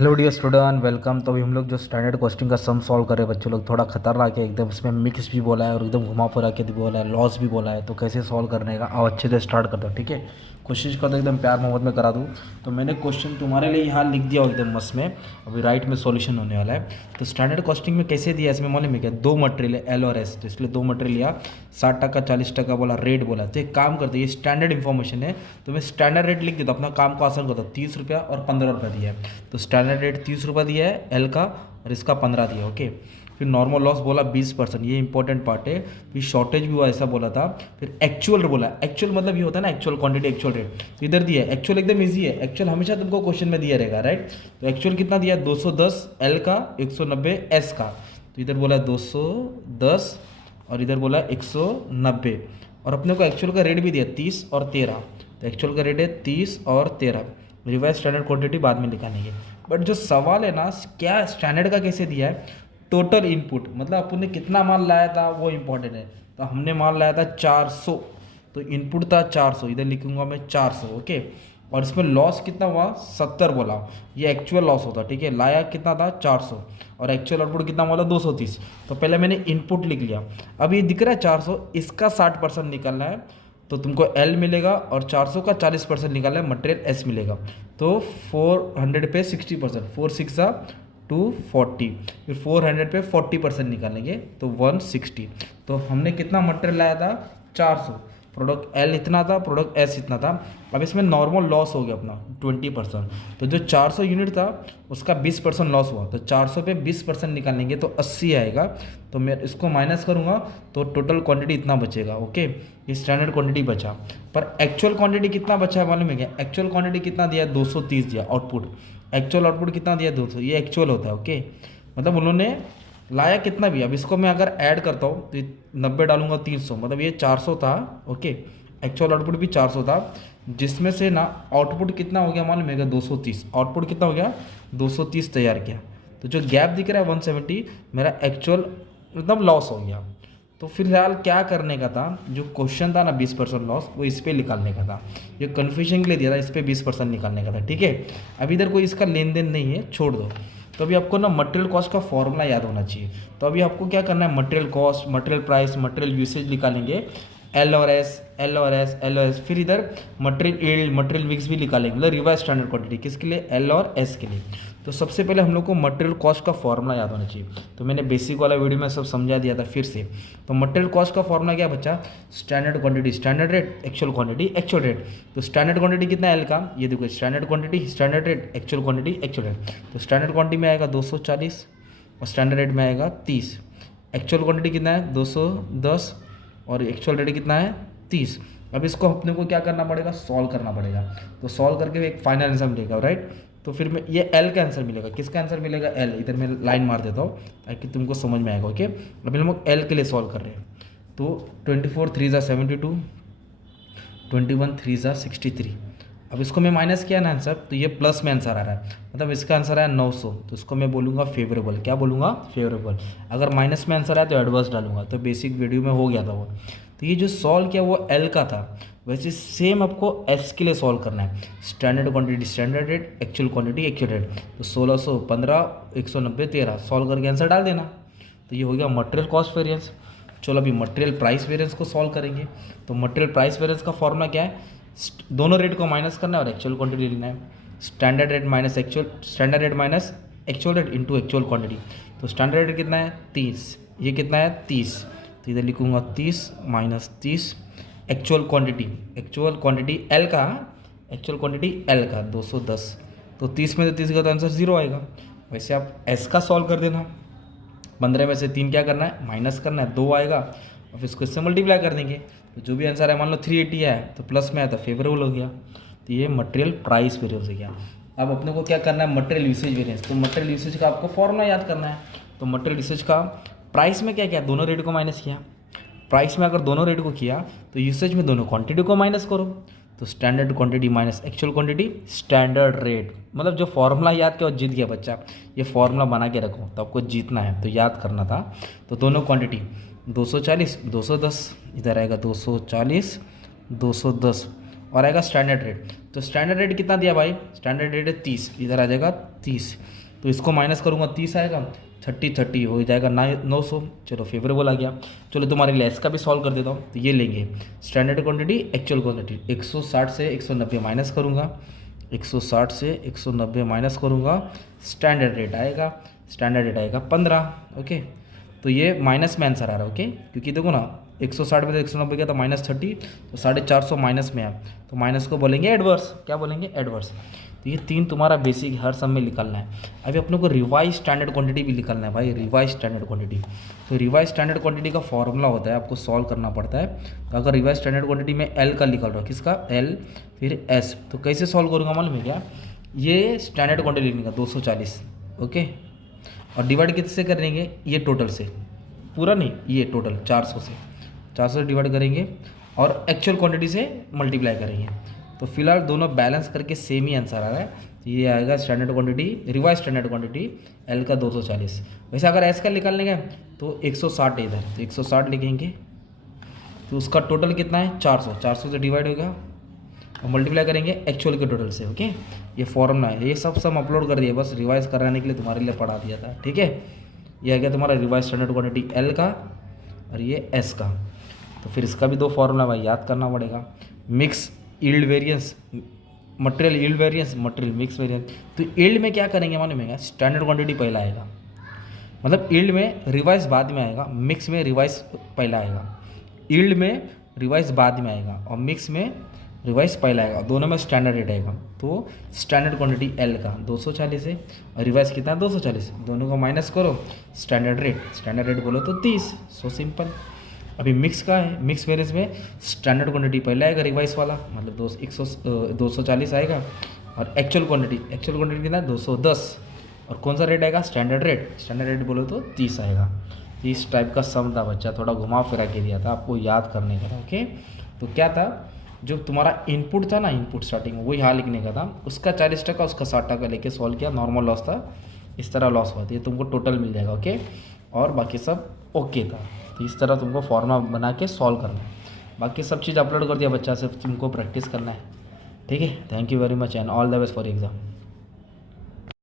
Hello dear student, welcome. तो अभी हम लोग जो स्टैंडर्ड कॉस्टिंग का सम सॉल्व कर रहे हैं, बच्चों लोग थोड़ा खतरनाक है एकदम। इसमें मिक्स भी बोला है और एकदम घुमा फिरा के भी बोला है, लॉस भी बोला है। तो कैसे सॉल्व करने का, आओ अच्छे से स्टार्ट कर दो। ठीक है, कोशिश कर दो एकदम प्यार मोहब्बत में करा दूँ। तो मैंने क्वेश्चन तुम्हारे लिए यहाँ लिख दिया एकदम मस्त में। अभी राइट में सॉल्यूशन होने वाला है। तो स्टैंडर्ड कॉस्टिंग में कैसे दिया, इसमें मालूम है क्या? दो मटेरियल है, एल और एस। तो इसलिए दो मटेरियल लिया, 60% 40% बोला, रेट बोला। तो एक काम करते, ये स्टैंडर्ड इन्फॉर्मेशन है तो मैं स्टैंडर्ड रेट लिख देता हूँ, अपना काम को आसान करता हूँ। 30 रुपया और 15 रुपया दिया है, तो स्टैंडर्ड रेट 30 रुपया दिया है एल का, और इसका 15 दिया। ओके, फिर नॉर्मल लॉस बोला 20%, ये इंपॉर्टेंट पार्ट है। फिर शॉर्टेज भी हुआ, ऐसा बोला था। फिर एक्चुअल बोला, एक्चुअल मतलब ये होता है ना, एक्चुअल क्वांटिटी एक्चुअल रेट। तो इधर दिया है एक्चुअल, एकदम ईजी है। एक्चुअल हमेशा तुमको क्वेश्चन में दिया रहेगा, राइट। तो एक्चुअल कितना दिया है? 210 एल का, 190 एस का। तो इधर बोला 210 और इधर बोला 190, और अपने को एक्चुअल का रेट भी दिया 30 और 13। तो एक्चुअल का रेट है 30 और 13। रिवाइज स्टैंडर्ड क्वांटिटी बाद में निकालेंगे। बट जो सवाल है ना, क्या स्टैंडर्ड का कैसे दिया है? टोटल इनपुट, मतलब अपन ने कितना माल लाया था वो इंपॉर्टेंट है। तो हमने माल लाया था 400, तो इनपुट था 400, इधर लिखूंगा मैं 400। ओके, और इसमें लॉस कितना हुआ? 70 बोला। ये एक्चुअल लॉस होता, ठीक है। लाया कितना था? 400, और एक्चुअल आउटपुट कितना बोला? 230। तो पहले मैंने इनपुट लिख लिया। अब ये दिख रहा है 400, इसका 60% निकालना है। तो तुमको एल मिलेगा, और 400 का 40% निकालना है, मटेरियल एस मिलेगा। तो 400 पे 60%, 4 6 जा 240, फिर 400 पे 40% निकालेंगे तो 160। तो हमने कितना मटेरियल लाया था? 400। प्रोडक्ट एल इतना था, प्रोडक्ट एस इतना था। अब इसमें नॉर्मल लॉस हो गया अपना 20%। तो जो 400 यूनिट था उसका 20% लॉस हुआ, तो 400 पे 20% निकालेंगे तो 80 आएगा। तो मैं इसको माइनस करूँगा तो टोटल क्वांटिटी इतना बचेगा। ओके, ये स्टैंडर्ड क्वांटिटी बचा। पर एक्चुअल क्वांटिटी कितना बचा है मालूम है क्या? एक्चुअल क्वांटिटी कितना दिया? 230 दिया आउटपुट। एक्चुअल आउटपुट कितना दिया? 200। ये एक्चुअल होता है। ओके, मतलब उन्होंने लाया कितना भी। अब इसको मैं अगर ऐड करता हूँ तो 90 डालूंगा 300, मतलब ये 400 था। ओके, एक्चुअल आउटपुट भी 400 था, जिसमें से ना आउटपुट कितना हो गया मालूम है? 230। आउटपुट कितना हो गया? 230 तैयार किया। तो जो गैप दिख रहा है 170, मेरा एक्चुअल मतलब लॉस हो गया। तो फिलहाल क्या करने का था, जो क्वेश्चन था ना 20% लॉस, वो इस पर निकालने का था। ये कन्फ्यूजन के लिए दिया था, इस पर 20% निकालने का था। ठीक है, अब इधर कोई इसका लेन देन नहीं है, छोड़ दो। तो अभी आपको ना मटेरियल कॉस्ट का फॉर्मूला याद होना चाहिए। तो अभी आपको क्या करना है? Material cost, material price, material usage निकालेंगे, एल और एस, एल और एस, एल और एस। फिर इधर मटेरियल यील्ड, मटेरियल मिक्स भी निकालेंगे, मतलब रिवाइज स्टैंडर्ड क्वांटिटी। किसके लिए? एल और एस के लिए। तो सबसे पहले हम लोग को मटेरियल कॉस्ट का फॉर्मूला याद होना चाहिए। तो मैंने बेसिक वाला वीडियो में सब समझा दिया था फिर से। तो मटेरियल कॉस्ट का फॉर्मूला क्या बचा? Standard quantity standard rate, actual quantity actual rate. तो स्टैंडर्ड क्वांटिटी कितना है एल का? ये देखो, standard quantity standard rate actual quantity actual rate. तो स्टैंडर्ड क्वांटिटी में आएगा 240, और स्टैंडर्ड रेट में आएगा 30। एक्चुअल क्वांटिटी कितना है? 210, और एक्चुअल रेट कितना है? 30। अब इसको अपने को क्या करना पड़ेगा? सॉल्व करना पड़ेगा। तो सॉल्व करके एक फाइनल आंसर मिलेगा, राइट। तो फिर मैं ये एल का आंसर मिलेगा। किसका आंसर मिलेगा? एल। इधर मैं लाइन मार देता हूँ ताकि तुमको समझ में आएगा। ओके, अभी हम लोग एल के लिए सॉल्व कर रहे हैं। तो 24 3 जा 72, 21 3 जा 63। अब इसको मैं माइनस किया ना आंसर, तो ये प्लस में आंसर आ रहा है, मतलब इसका आंसर आया 900। तो इसको मैं बोलूँगा फेवरेबल। क्या बोलूँगा? फेवरेबल। अगर माइनस में आंसर आया तो एडवर्स डालूंगा। तो बेसिक वीडियो में हो गया था वो। तो ये जो सॉल्व किया वो एल का था, वैसे सेम आपको एस के लिए सॉल्व करना है। Standard quantity standard rate, actual quantity actual rate. तो 1600, 15, 190, 13 सॉल्व करके आंसर डाल देना। तो ये हो गया मटेरियल कॉस्ट वेरिएंस। चलो अभी मटेरियल प्राइस वेरिएंस को सॉल्व करेंगे। तो मटेरियल प्राइस वेरिएंस का फॉर्मूला क्या है? दोनों रेट को माइनस करना है और एक्चुअल क्वांटिटी लेना है। Standard rate minus actual, standard rate minus actual rate into actual quantity. तो स्टैंडर्ड रेट कितना है? 30। ये कितना है? 30। तो इधर लिखूंगा 30 माइनस 30। एक्चुअल क्वांटिटी एल का, एक्चुअल क्वांटिटी एल का 210। तो 30 में से 30 का तो आंसर 0 आएगा। वैसे आप एस का सॉल्व कर देना। 15 में से 3 क्या करना है? माइनस करना है, 2 आएगा, और फिर इसको इससे मल्टीप्लाई कर देंगे। तो जो भी आंसर है, मान लो 380 है तो प्लस में आया तो फेवरेबल हो गया। तो ये मटेरियल प्राइस वेरिएंस हो गया। अब अपने को क्या करना है? Material usage variance. तो मटेरियल यूसेज का आपको फॉर्मूला याद करना है। तो मटेरियल यूसेज का प्राइस में क्या किया? दोनों रेट को माइनस किया। प्राइस में अगर दोनों रेट को किया तो यूसेज में दोनों क्वांटिटी को माइनस करो। तो standard quantity minus actual quantity standard rate. मतलब जो फॉर्मूला याद किया वो जीत गया बच्चा। ये फॉर्मूला बना के रखो, तो आपको जीतना है तो याद करना था। तो दोनों क्वांटिटी 240, 210, इधर आएगा 240, 210, और आएगा स्टैंडर्ड रेट। तो स्टैंडर्ड रेट कितना दिया भाई, स्टैंडर्ड रेट है 30, इधर आ जाएगा 30, तो इसको माइनस करूँगा 30 आएगा, 30 हो जाएगा 900। चलो फेवरेबल आ गया। चलो तुम्हारे लिए इसका भी सॉल्व कर देता हूँ। तो ये लेंगे स्टैंडर्ड क्वांटिटी एक्चुअल क्वांटिटी, 160 से 190 माइनस करूँगा, 160 से 190 माइनस करूँगा, स्टैंडर्ड रेट आएगा, स्टैंडर्ड रेट आएगा 15। ओके, तो ये माइनस में आंसर आ रहा है। ओके, क्योंकि देखो ना 160 में तो 190 गया तो -30, तो 450 माइनस में है, तो माइनस को बोलेंगे एडवर्स। क्या बोलेंगे, एडवर्स। तो ये 3 तुम्हारा बेसिक हर सब में निकलना है। अभी अपने को रिवाइज स्टैंडर्ड क्वांटिटी भी निकलना है भाई, रिवाइज स्टैंडर्ड क्वांटिटी। तो रिवाइज स्टैंडर्ड क्वांटिटी का फॉर्मूला होता है, आपको सॉल्व करना पड़ता है। तो अगर रिवाइज स्टैंडर्ड क्वांटिटी में एल का निकल रहा है, किसका, एल फिर एस, तो कैसे सॉल्व करूँगा मालूम है क्या, ये स्टैंडर्ड क्वांटिटी लिखने का 240। ओके, और डिवाइड किससे करेंगे, ये टोटल से, पूरा नहीं, ये टोटल 400 से, 400 डिवाइड करेंगे और एक्चुअल क्वांटिटी से मल्टीप्लाई करेंगे। तो फिलहाल दोनों बैलेंस करके सेम ही आंसर आ रहा है। तो ये आएगा standard quantity, revise standard quantity L का 240। वैसे अगर एस का निकालने का तो 160 है इधर, तो 160 लिखेंगे, तो उसका टोटल कितना है 400, 400 से डिवाइड होगा और मल्टीप्लाई करेंगे एक्चुअल के टोटल से। ओके, ये फॉर्मूला है, ये सब अपलोड कर दिया, बस रिवाइज कराने के लिए तुम्हारे लिए पढ़ा दिया था। ठीक है, ये आ गया तुम्हारा रिवाइज स्टैंडर्ड क्वांटिटी एल का और ये एस का। तो फिर इसका भी 2 फॉर्मूला भाई याद करना पड़ेगा, mix yield variance, material yield variance, material mix variance. तो यील्ड में क्या करेंगे मालूम है, स्टैंडर्ड क्वांटिटी पहला आएगा, मतलब यील्ड में रिवाइज बाद में आएगा, मिक्स में रिवाइज पहला आएगा, यील्ड में रिवाइज बाद में आएगा और मिक्स में रिवाइज पहला आएगा, दोनों में स्टैंडर्ड रेट आएगा। तो स्टैंडर्ड क्वांटिटी एल का 240 है और रिवाइज कितना है 240, दोनों को माइनस करो, स्टैंडर्ड रेट बोलो तो 30। So simple. अभी मिक्स का है, मिक्स वेरिएंस में स्टैंडर्ड क्वांटिटी पहले आएगा रिवाइज वाला, मतलब 240 आएगा, और एक्चुअल क्वांटिटी कितना है 210, और कौन सा रेट आएगा, स्टैंडर्ड रेट बोलो तो 30 आएगा। इस टाइप का सम था बच्चा, थोड़ा घुमा फिरा के दिया था आपको याद करने का था। ओके, तो क्या था, जो तुम्हारा इनपुट था ना, इनपुट स्टार्टिंग में वो यहाँ लिखने का था, उसका 40%, उसका 60% लेके सॉल्व किया, नॉर्मल लॉस था, इस तरह लॉस हुआ था, ये तुमको टोटल मिल जाएगा। ओके, और बाकी सब ओके था। तो इस तरह तुमको फॉर्मूला बना के सॉल्व करना है, बाकी सब चीज़ अपलोड कर दिया बच्चा, सिर्फ तुमको प्रैक्टिस करना है। ठीक है, thank you very much and all the best for exam.